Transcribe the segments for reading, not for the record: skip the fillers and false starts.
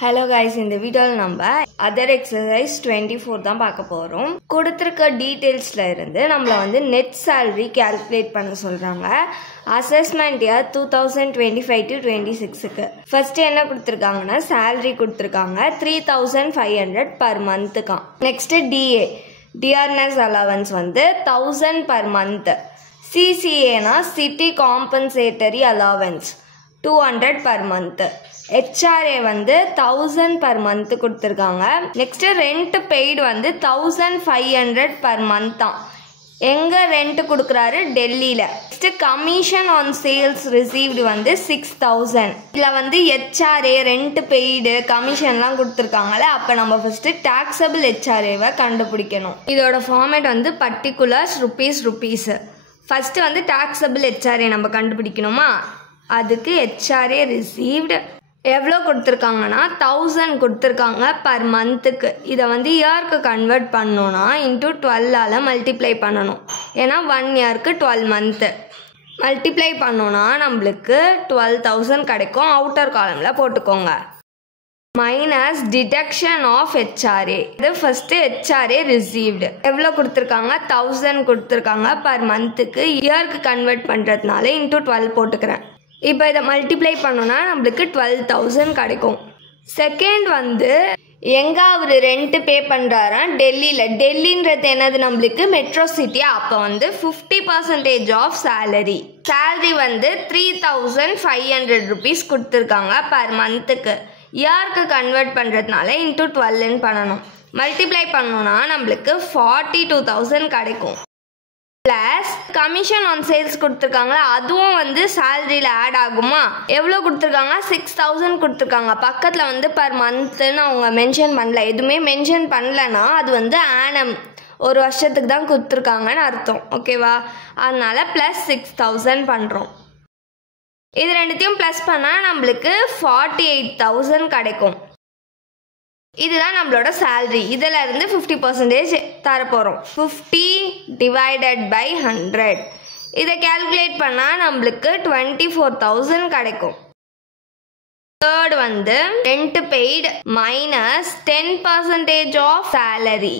Hello guys, in the video நம்ம other exercise 24 தான் பார்க்க போறோம். கொடுத்திருக்க டீடைல்ஸ்ல இருந்து நம்மள வந்து net salary calculate பண்ண சொல்றாங்க. Assessment year 2025 to 26 க்கு. First என்ன கொடுத்திருக்காங்கன்னா salary கொடுத்திருக்காங்க 3500 per month க்கு. Next DA dearness allowance வந்து 1000 per month. CCA னா city compensatory allowance 200 per month. HRA வந்து 1000 per month கொடுத்திருக்காங்க. நெக்ஸ்ட் ரெண்ட் பெய்டு வந்து 1500 per month தான். எங்க ரெண்ட் கொடுக்கறாரு? டெல்லியில. Next commission on sales received வந்து 6000. இதுல வந்து HRA ரெண்ட் பெய்டு கமிஷன்லாம் கொடுத்திருக்காங்கல. அப்ப நம்ம ஃபர்ஸ்ட் டாக்ஸபிள் HRA-வை கண்டுபிடிக்கணும். இதோட ஃபார்மேட் வந்து பர்టిక్యులர்ஸ் rupees. ஃபர்ஸ்ட் வந்து டாக்ஸபிள் HRA நம்ம கண்டுபிடிக்கணுமா? அதுக்கு HRA received எவ்வளோ கொடுத்துருக்காங்கன்னா 1000 கொடுத்துருக்காங்க பர் மந்த்துக்கு. இதை வந்து இயருக்கு கன்வெர்ட் பண்ணோன்னா இன்ட்டு 12ஆல் மல்டிப்ளை பண்ணணும். ஏன்னா 1 இயருக்கு 12 மந்த்து மல்டிப்ளை பண்ணோன்னா நம்மளுக்கு 12000 கிடைக்கும். அவுட்டர் காலமில் போட்டுக்கோங்க. Minus deduction of HRA. இது ஃபர்ஸ்ட்டு HRA ரிசீவ்டு எவ்வளோ கொடுத்துருக்காங்க? 1000 கொடுத்துருக்காங்க பர் மந்த்துக்கு. இயருக்கு கன்வெர்ட் பண்ணுறதுனால இன்ட்டு 12 போட்டுக்கிறேன். இப்போ இதை மல்டிப்ளை பண்ணோன்னா நம்மளுக்கு 12000 கிடைக்கும். செகண்ட் வந்து எங்கே அவர் ரெண்ட்டு பே பண்ணுறாரா? டெல்லியில். டெல்லின்றது என்னது? நம்மளுக்கு மெட்ரோ சிட்டியா. அப்போ வந்து 50% ஆஃப் சேலரி வந்து 3500 rupees கொடுத்துருக்காங்க பர் மந்த்துக்கு. இயருக்கு கன்வெர்ட் பண்ணுறதுனால இன்ட்டு 12 பண்ணணும். மல்டிப்ளை பண்ணோன்னா நம்மளுக்கு 42000 கிடைக்கும். ப்ளஸ் கமிஷன் ஆன் சேல்ஸ் கொடுத்துருக்காங்களா, அதுவும் வந்து சேலரியில் ஆட் ஆகுமா? எவ்வளோ கொடுத்துருக்காங்க? 6000 கொடுத்துருக்காங்க. பக்கத்தில் வந்து பர் மந்த்துன்னு அவங்க மென்ஷன் பண்ணல. எதுவுமே மென்ஷன் பண்ணலன்னா அது வந்து ஆனம் ஒரு வருஷத்துக்கு தான் கொடுத்துருக்காங்கன்னு அர்த்தம். ஓகேவா? அதனால ப்ளஸ் 6000 பண்ணுறோம். இது ரெண்டுத்தையும் ப்ளஸ் பண்ணால் நம்மளுக்கு 48000 கிடைக்கும். இதுதான் நம்மளோட சேலரி. இதில் இருந்து 50% தரப்போகிறோம். 50 டிவைடட் பை 100. இதை கேல்குலேட் பண்ணால் நம்மளுக்கு 24000 கிடைக்கும். தேர்ட் வந்து rent paid minus 10% of salary.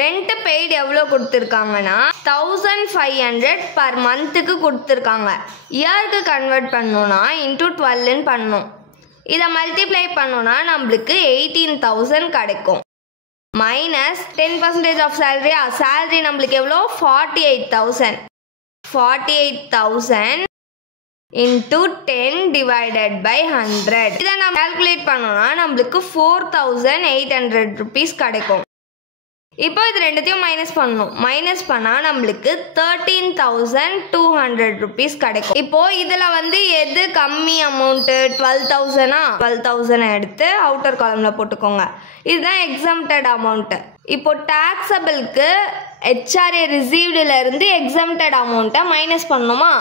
Rent paid எவ்வளோ கொடுத்துருக்காங்கன்னா 1500 பர் மந்த்துக்கு கொடுத்துருக்காங்க. இயருக்கு கன்வெர்ட் பண்ணோன்னா இன்ட்டு 12 பண்ணணும். இதை மல்டிப்ளை பண்ணோன்னா நம்மளுக்கு 18000 கிடைக்கும். Minus 10% of சேலரியா? சேலரி நம்மளுக்கு எவ்வளோ? 48000 இன்ட்டு 10 டிவைடட் பை 100. இதை நம்ம கால்குலேட் பண்ணோன்னா நம்மளுக்கு 4800 rupees கிடைக்கும். இப்போ இது ரெண்டுத்தையும் மைனஸ் பண்ணணும். மைனஸ் பண்ணால் நம்மளுக்கு 13200 rupees கிடைக்கும். இப்போ இதில் வந்து எது கம்மி அமௌண்ட்டு? 12000. 12000 எடுத்து அவுட்டர் காலமில் போட்டுக்கோங்க. இதுதான் எக்ஸம்டட் அமௌண்ட்டு. இப்போ டாக்ஸபிளுக்கு HRA ரிசீவ்டில் இருந்து எக்ஸம்டட் அமௌண்ட்டை மைனஸ் பண்ணணுமா?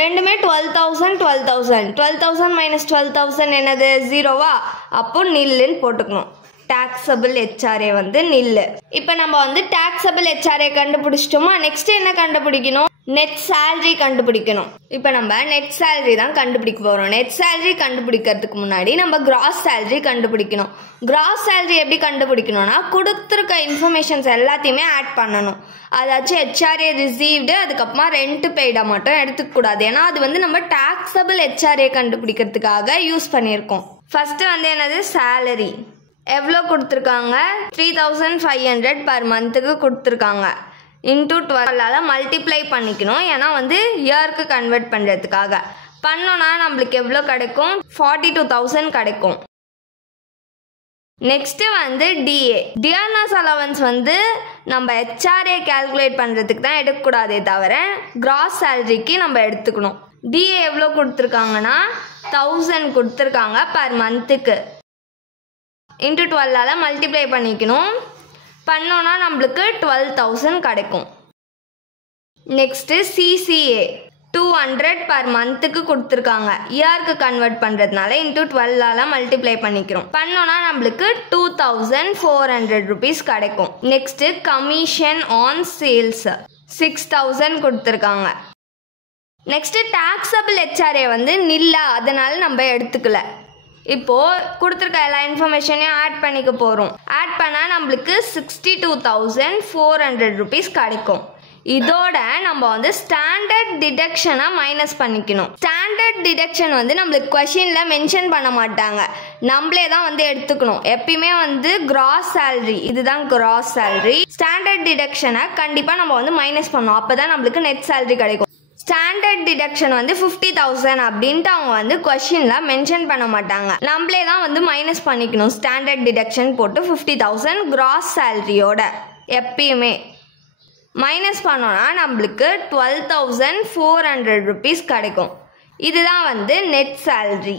ரெண்டுமே 12000 மைனஸ் 12000 என்னது? 0வா? அப்போ நில்லுன்னு போட்டுக்கணும். டாக்ஸபிள் HRA வந்து நில்லு. இப்போ நம்ம வந்து டாக்ஸபிள் HRA கண்டுபிடிச்சிட்டோமா? நெக்ஸ்ட் என்ன கண்டுபிடிக்கணும்? நெட் சேலரி கண்டுபிடிக்கணும். இப்போ நம்ம நெட் சேலரி தான் கண்டுபிடிக்க போகிறோம். நெட் சேலரி கண்டுபிடிக்கிறதுக்கு முன்னாடி நம்ம கிராஸ் சேலரி கண்டுபிடிக்கணும். கிராஸ் சேலரி எப்படி கண்டுபிடிக்கணும்னா கொடுத்துருக்க இன்ஃபர்மேஷன்ஸ் எல்லாத்தையுமே ஆட் பண்ணணும். அதாச்சும் HRA ரிசீவ்டு அதுக்கப்புறமா ரெண்ட் பெய்டை மட்டும் எடுத்துக்கூடாது. ஏன்னா அது வந்து நம்ம டாக்ஸபிள் HRA கண்டுபிடிக்கிறதுக்காக யூஸ் பண்ணியிருக்கோம். ஃபர்ஸ்ட் வந்து என்னது? சேலரி எவ்வளோ கொடுத்துருக்காங்க? 3500 பர் மந்த்துக்கு கொடுத்துருக்காங்க. இன்ட்டு 12ஆல் மல்டிப்ளை பண்ணிக்கணும். ஏன்னா வந்து இயருக்கு கன்வெர்ட் பண்ணுறதுக்காக பண்ணோன்னா நம்மளுக்கு எவ்வளோ கிடைக்கும்? 42000 கிடைக்கும். நெக்ஸ்ட்டு வந்து DA டியர்னஸ் அலவன்ஸ் வந்து நம்ம HRA கேல்குலேட் பண்ணுறதுக்கு தான் எடுக்கக்கூடாதே தவிர கிராஸ் சேலரிக்கு நம்ம எடுத்துக்கணும். DA எவ்வளோ கொடுத்துருக்காங்கன்னா 1000 கொடுத்துருக்காங்க பர் மந்த்துக்கு. இன்ட்டு 12ஆல் மல்டிப்ளை பண்ணிக்கணும். பண்ணோன்னா நம்மளுக்கு 12000 கிடைக்கும். நெக்ஸ்ட்டு CCA 200 பர் மந்த்துக்கு கொடுத்துருக்காங்க. இயருக்கு கன்வெர்ட் பண்ணுறதுனால இன்ட்டு 12ஆல் மல்டிப்ளை பண்ணிக்கிறோம். பண்ணோன்னா நம்மளுக்கு 2400 rupees கிடைக்கும். நெக்ஸ்ட்டு கமிஷன் ஆன் சேல்ஸ் 6000 கொடுத்துருக்காங்க. நெக்ஸ்ட்டு டாக்ஸபிள் HRA வந்து நில்லா, அதனால நம்ம எடுத்துக்கல. இப்போது கொடுத்துருக்க எல்லா இன்ஃபர்மேஷனையும் ஆட் பண்ணிக்க போகிறோம். ஆட் பண்ணால் நம்மளுக்கு 62,400 rupees கிடைக்கும். இதோட நம்ம வந்து ஸ்டாண்டர்ட் டிடக்ஷனை மைனஸ் பண்ணிக்கணும். ஸ்டாண்டர்ட் டிடக்ஷன் வந்து நம்மளுக்கு கொஷினில் மென்ஷன் பண்ண மாட்டாங்க, நம்மளே தான் வந்து எடுத்துக்கணும். எப்பயுமே வந்து கிராஸ் சேலரி, இதுதான் கிராஸ் சேலரி. ஸ்டாண்டர்ட் டிடக்ஷனை கண்டிப்பாக நம்ம வந்து மைனஸ் பண்ணணும், அப்போ தான் நம்மளுக்கு நெட் சேலரி கிடைக்கும். ஸ்டாண்டர்ட் டிடக்ஷன் வந்து 50,000 அப்படின்ட்டு அவங்க வந்து கொஷினில் மென்ஷன் பண்ண மாட்டாங்க, நம்மளே தான் வந்து மைனஸ் பண்ணிக்கணும். ஸ்டாண்டர்ட் டிடக்ஷன் போட்டு 50,000 கிராஸ் சேலரியோட எப்பயுமே மைனஸ் பண்ணோன்னா நம்மளுக்கு 12,400 rupees கிடைக்கும். இதுதான் வந்து நெட் சேலரி.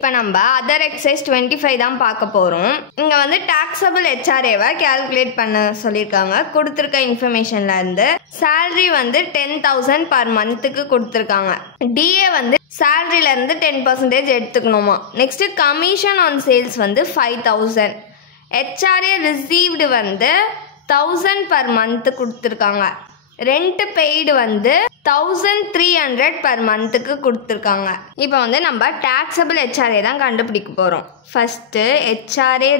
இப்போ நம்ம அதர் எக்ஸசைஸ் 25 தான் பார்க்க போகிறோம். இங்கே வந்து டாக்ஸபிள் ஹெச்ஆர்ஏவை கேல்குலேட் பண்ண சொல்லியிருக்காங்க. கொடுத்துருக்க இன்ஃபர்மேஷன்லேருந்து சேலரி வந்து 10,000 பர் மந்த்துக்கு கொடுத்துருக்காங்க. டிஏ வந்து சேலரியிலேருந்து 10% எடுத்துக்கணுமா. நெக்ஸ்ட்டு கமிஷன் ஆன் சேல்ஸ் வந்து 5,000. ஹெச்ஆர்ஏ ரிசீவ்டு வந்து 1,000 பர் மந்த்து கொடுத்துருக்காங்க. ரெண்ட் பெய்டு வந்து 1,300 பர் மந்த்துக்கு கொடுத்துருக்காங்க. இப்போ வந்து நம்ம டாக்ஸபிள் ஹெச்ஆர்ஏ தான் கண்டுபிடிக்க போகிறோம். ஃபஸ்ட்டு ஹெச்ஆர்ஏ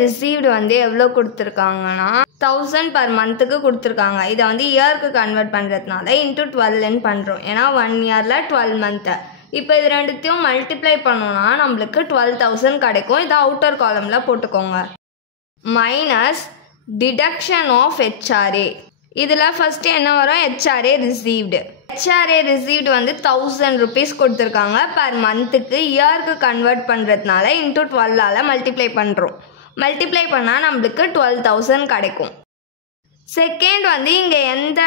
ரிசீவ்டு வந்து எவ்வளோ கொடுத்துருக்காங்கன்னா 1,000 பர் மந்த்துக்கு கொடுத்துருக்காங்க. இதை வந்து இயருக்கு கன்வெர்ட் பண்ணுறதுனால இன்ட்டு 12ன்னு பண்ணுறோம், ஏன்னா 1 இயரில் 12 மந்த்து. இப்போ இது ரெண்டுத்தையும் மல்டிப்ளை பண்ணோன்னா நம்மளுக்கு 12,000 கிடைக்கும். இதை அவுட்டர் காலமில் போட்டுக்கோங்க. மைனஸ் டிடக்ஷன் ஆஃப் ஹெச்ஆர்ஏ, இதில் ஃபஸ்ட்டு என்ன வரும், ஹெச்ஆர்ஏ ரிசீவ்டு வந்து 1,000 rupees கொடுத்துருக்காங்க பர் மந்த்துக்கு. இயருக்கு கன்வெர்ட் பண்ணுறதுனால இன்ட்டு 12ஆல் மல்டிப்ளை பண்ணுறோம். மல்டிப்ளை பண்ணால் நம்மளுக்கு 12,000 கிடைக்கும். செகண்ட் வந்து இங்கே எந்த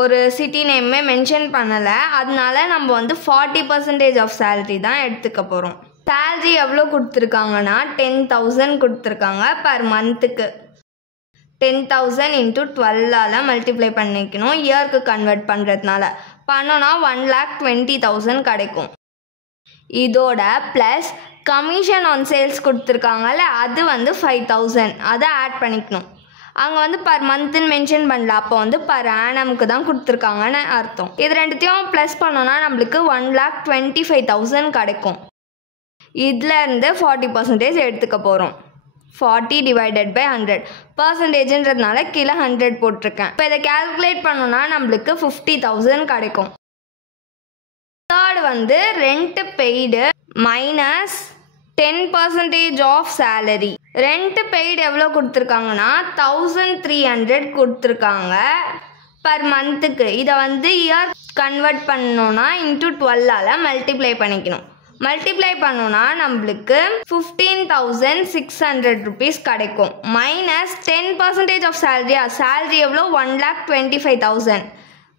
ஒரு சிட்டி நேமே மென்ஷன் பண்ணலை, அதனால நம்ம வந்து 40% ஆஃப் சேலரி தான் எடுத்துக்க போகிறோம். சேலரி எவ்வளோ கொடுத்துருக்காங்கன்னா 10,000 கொடுத்துருக்காங்க பர் மந்த்துக்கு. 10,000 இன்ட்டு 12ஆல் மல்டிப்ளை பண்ணிக்கணும், இயருக்கு கன்வெர்ட் பண்ணுறதுனால. பண்ணோன்னா 1,20,000 கிடைக்கும். இதோட ப்ளஸ் கமிஷன் ஆன் சேல்ஸ் கொடுத்துருக்காங்கல்ல, அது வந்து 5,000, அதை ஆட் பண்ணிக்கணும். அங்கே வந்து பர் மந்த்துன்னு மென்ஷன் பண்ணல, அப்போ வந்து பர் ஆனமுக்கு தான் கொடுத்துருக்காங்கன்னு அர்த்தம். இது ரெண்டுத்தையும் ப்ளஸ் பண்ணோன்னா நம்மளுக்கு 1,25,000 கிடைக்கும். இதுலேருந்து 40% எடுத்துக்க போகிறோம். 40 divided by 100 பர்சன்டேஜ்ன்றதுனால கீழே 100 போட்டிருக்கேன். இப்போ இதை கேல்குலேட் பண்ணோன்னா நம்மளுக்கு 50,000 கிடைக்கும். தேர்ட் வந்து rent paid minus 10% of salary. Rent paid எவ்வளோ கொடுத்துருக்காங்கன்னா 1,300 கொடுத்துருக்காங்க பர் மந்த்துக்கு. இதை வந்து இயர் கன்வெர்ட் பண்ணோன்னா இன்ட்டு 12ஆல் மல்டிப்ளை பண்ணிக்கணும். மல்டிப்ளை பண்ணோன்னா நம்மளுக்கு 15,600 rupees கிடைக்கும். மைனஸ் 10% ஆஃப் சேலரி எவ்வளோ, 1,25,000.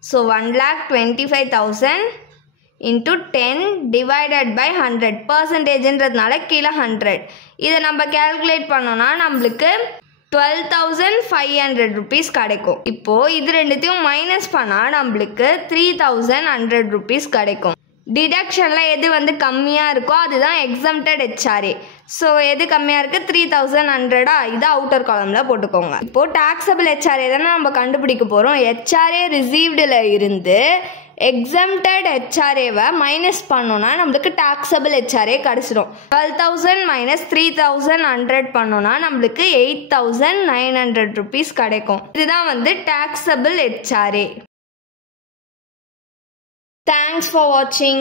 ஸோ 1,25,000 இன்ட்டு 10 டிவைடட் பை 100 பர்சன்டேஜ்ன்றதுனால கீழே 100. இதை நம்ம கேல்குலேட் பண்ணோன்னா நம்மளுக்கு 12,500 rupees கிடைக்கும். இப்போது இது ரெண்டுத்தையும் மைனஸ் பண்ணால் நம்மளுக்கு 3,100 rupees கிடைக்கும். டிடக்ஷனில் எது வந்து கம்மியாக இருக்கோ அதுதான் எக்ஸம்டட் ஹெச்ஆர்ஏ. ஸோ எது கம்மியாக இருக்குது, 3,100. இதை அவுட்டர் காலமில் போட்டுக்கோங்க. இப்போது டாக்ஸபிள் ஹெச்ஆர்ஏ தானே நம்ம கண்டுபிடிக்க போகிறோம். ஹெச்ஆர்ஏ ரிசீவ்டில் இருந்து எக்ஸம்டட் ஹெச்ஆர்ஏவை மைனஸ் பண்ணோன்னா நம்மளுக்கு டாக்ஸபிள் ஹெச்ஆர்ஏ கிடச்சிடும். 12,000 மைனஸ் 3,100 பண்ணோன்னா நம்மளுக்கு 8,900 rupees கிடைக்கும். இதுதான் வந்து taxable HRA. Thanks for watching.